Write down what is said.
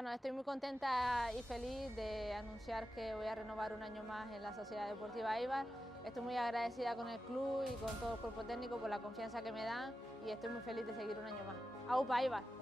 Bueno, estoy muy contenta y feliz de anunciar que voy a renovar un año más en la Sociedad Deportiva Eibar. Estoy muy agradecida con el club y con todo el cuerpo técnico por la confianza que me dan y estoy muy feliz de seguir un año más. ¡Aupa Eibar!